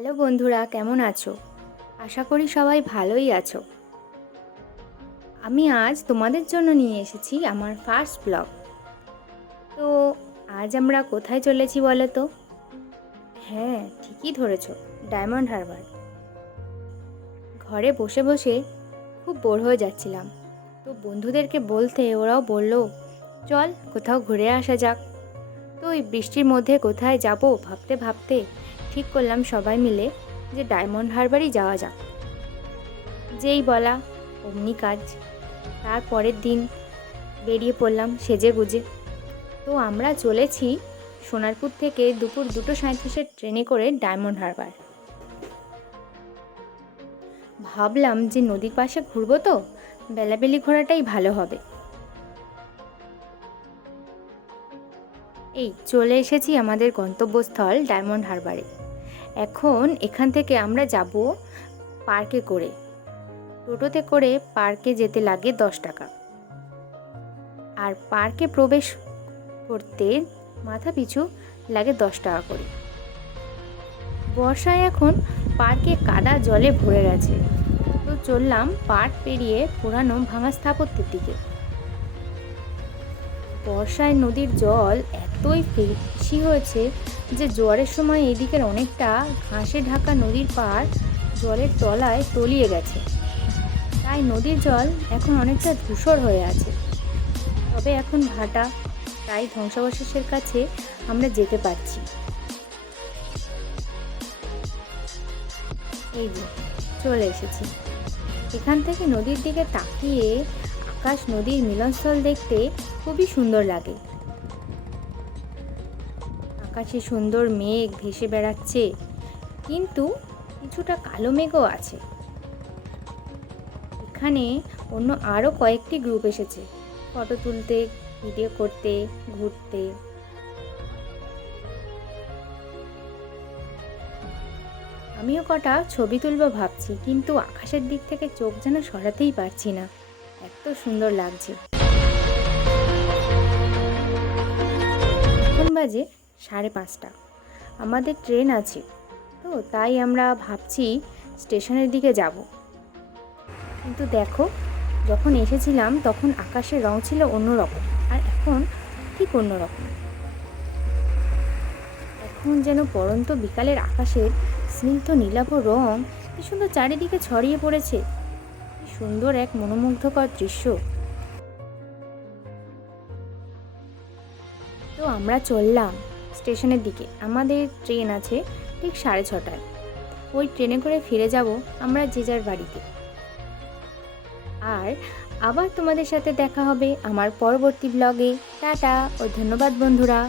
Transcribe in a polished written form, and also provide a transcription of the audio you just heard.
Hello বন্ধুরা, কেমন আছো? আশা করি সবাই ভালোই আছো। আমি আজ তোমাদের জন্য নিয়ে এসেছি আমার ফার্স্ট ব্লগ। তো আজ আমরা কোথায় চলেছি বলো তো? হ্যাঁ, ঠিকই ধরেছো, ডায়মন্ড হারবার। ঘরে বসে বসে খুব বোর হয়ে যাচ্ছিলাম, তো বন্ধুদেরকে বলতে ওরাও বলল, চল কোথাও ঘুরে আসা যাক। তো এই বৃষ্টির মধ্যে কোথায় যাব ভাবতে ভাবতে ঠিক করলাম সবাই মিলে যে ডায়মন্ড হারবারই যাওয়া যাক। যেই বলা অমনি কাজ। তার পরের দিন বেরিয়ে পড়লাম সেজে গুজে। তো আমরা চলেছি সোনারপুর থেকে দুপুর 2:37 ট্রেনে করে ডায়মন্ড হারবার। ভাবলাম যে নদীর পাশে ঘুরবো, তো বেলাবেলি ঘোরাটাই ভালো হবে। এই চলে এসেছি আমাদের গন্তব্যস্থল ডায়মন্ড হারবারে। এখন এখান থেকে আমরা যাব পার্কে করে। টোটোতে করে পার্কে যেতে লাগে 10 টাকা। আর পার্কে প্রবেশ করতে মাথা পিছু লাগে 10 টাকা করে। বর্ষায় এখন পার্কে কাদা জলে ভরে গেছে। তো চললাম পার্ক পেরিয়ে পুরানো ভাঙা স্থাপত্যের দিকে। বর্ষায় নদীর জল এতই বেশি হয়েছে যে জোয়ারের সময় এদিকের অনেকটা ঘাসে ঢাকা নদীর পাড় জলের তলায় তলিয়ে গেছে। তাই নদীর জল এখন অনেকটা ধূসর হয়ে আছে। তবে এখন ভাটা, তাই ধ্বংসাবশেষের কাছে আমরা যেতে পারছি। এই যে চলে এসেছি। এখান থেকে নদীর দিকে তাকিয়ে আকাশ নদীর মিলনস্থল দেখতে খুবই সুন্দর লাগে। আকাশে সুন্দর মেঘ ভেসে বেড়াচ্ছে, কিন্তু কিছুটা কালো মেঘও আছে। এখানে অন্য আরও কয়েকটি গ্রুপ এসেছে ফটো তুলতে, ভিডিও করতে, ঘুরতে। আমিও কটা ছবি তুলবো ভাবছি, কিন্তু আকাশের দিক থেকে চোখ যেন সরাতেই পারছি না, এত সুন্দর লাগছে। এখন বাজে 5:30। আমাদের ট্রেন আছে, তো তাই আমরা ভাবছি স্টেশনের দিকে যাব। কিন্তু দেখো, যখন এসেছিলাম তখন আকাশের রং ছিল অন্যরকম, আর এখন ঠিক অন্যরকম। এখন যেন পড়ন্ত বিকালের আকাশের স্নিগ্ধ নীলাভ রং কি সুন্দর চারিদিকে ছড়িয়ে পড়েছে। কি সুন্দর এক মনোমুগ্ধকর দৃশ্য। তো আমরা চললাম স্টেশনের দিকে। আমাদের ট্রেন আছে ঠিক 6:30টায়। ওই ট্রেনে করে ফিরে যাব আমরা যে যার বাড়িতে। আর আবার তোমাদের সাথে দেখা হবে আমার পরবর্তী ব্লগে। টাটা ও ধন্যবাদ বন্ধুরা।